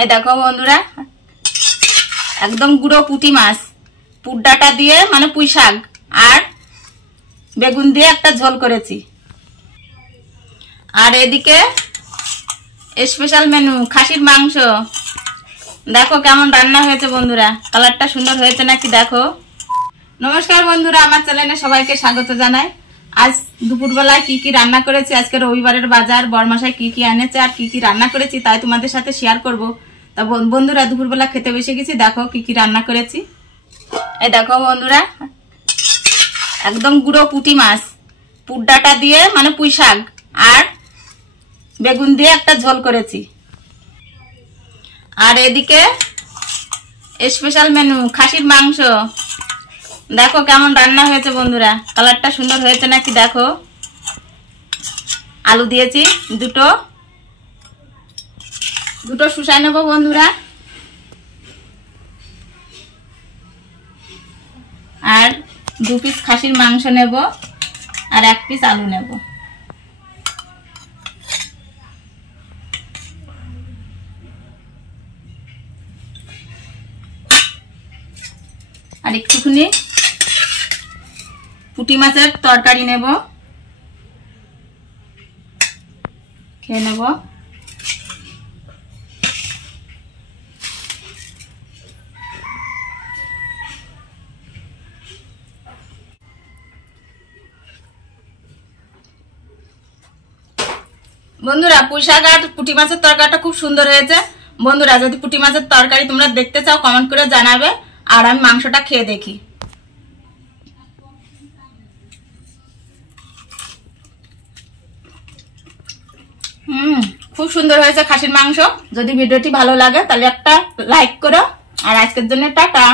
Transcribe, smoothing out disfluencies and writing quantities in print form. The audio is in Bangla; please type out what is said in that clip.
এই দেখো বন্ধুরা, একদম গুঁড়ো পুঁটি মাছ পুড্ডাটা দিয়ে মানে পুঁই শাক আর বেগুন দিয়ে একটা ঝোল করেছি। আর এদিকে স্পেশাল মেনু খাসির মাংস। দেখো কেমন রান্না হয়েছে বন্ধুরা, কালারটা সুন্দর হয়েছে নাকি দেখো। নমস্কার বন্ধুরা, আমার চ্যানেলে সবাইকে স্বাগত জানাই। আজ দুপুরবেলায় কি কি রান্না করেছি, আজকে রবিবারের বাজার, বরমাসায় কি কি এনেছে আর কি কি রান্না করেছি তাই তোমাদের সাথে শেয়ার করব। তা বন্ধুরা দুপুরবেলা খেতে বসে গেছি, দেখো কি কি রান্না করেছি। এই দেখো বন্ধুরা, একদম গুঁড়ো পুঁটি মাছ পুড্ডাটা দিয়ে মানে পুঁই শাক আর বেগুন দিয়ে একটা ঝোল করেছি। আর এদিকে স্পেশাল মেনু খাসির মাংস। দেখো কেমন রান্না হয়েছে বন্ধুরা, কালারটা সুন্দর হয়েছে নাকি দেখো। আলু দিয়েছি দুটো শুষাই নেবো বন্ধুরা। আর 2 পিস খাসির মাংস নেব আর 1 পিস আলু নেব। আর একটুখানি পুঁটি মাছের তরকারি নেব, খেয়ে নেব। বন্ধুরা পুঁই শাক আর পুঁটি মাছের তরকারিটা খুব সুন্দর হয়েছে। বন্ধুরা যদি পুঁটি মাছের তরকারি তোমরা দেখতে চাও কমেন্ট করে জানাবে, আর আমি মাংসটা খেয়ে দেখি। খুব সুন্দর হয়েছে খাসির মাংস। যদি ভিডিওটি ভালো লাগে তাহলে একটা লাইক করো, আর আজকের জন্য টাটা।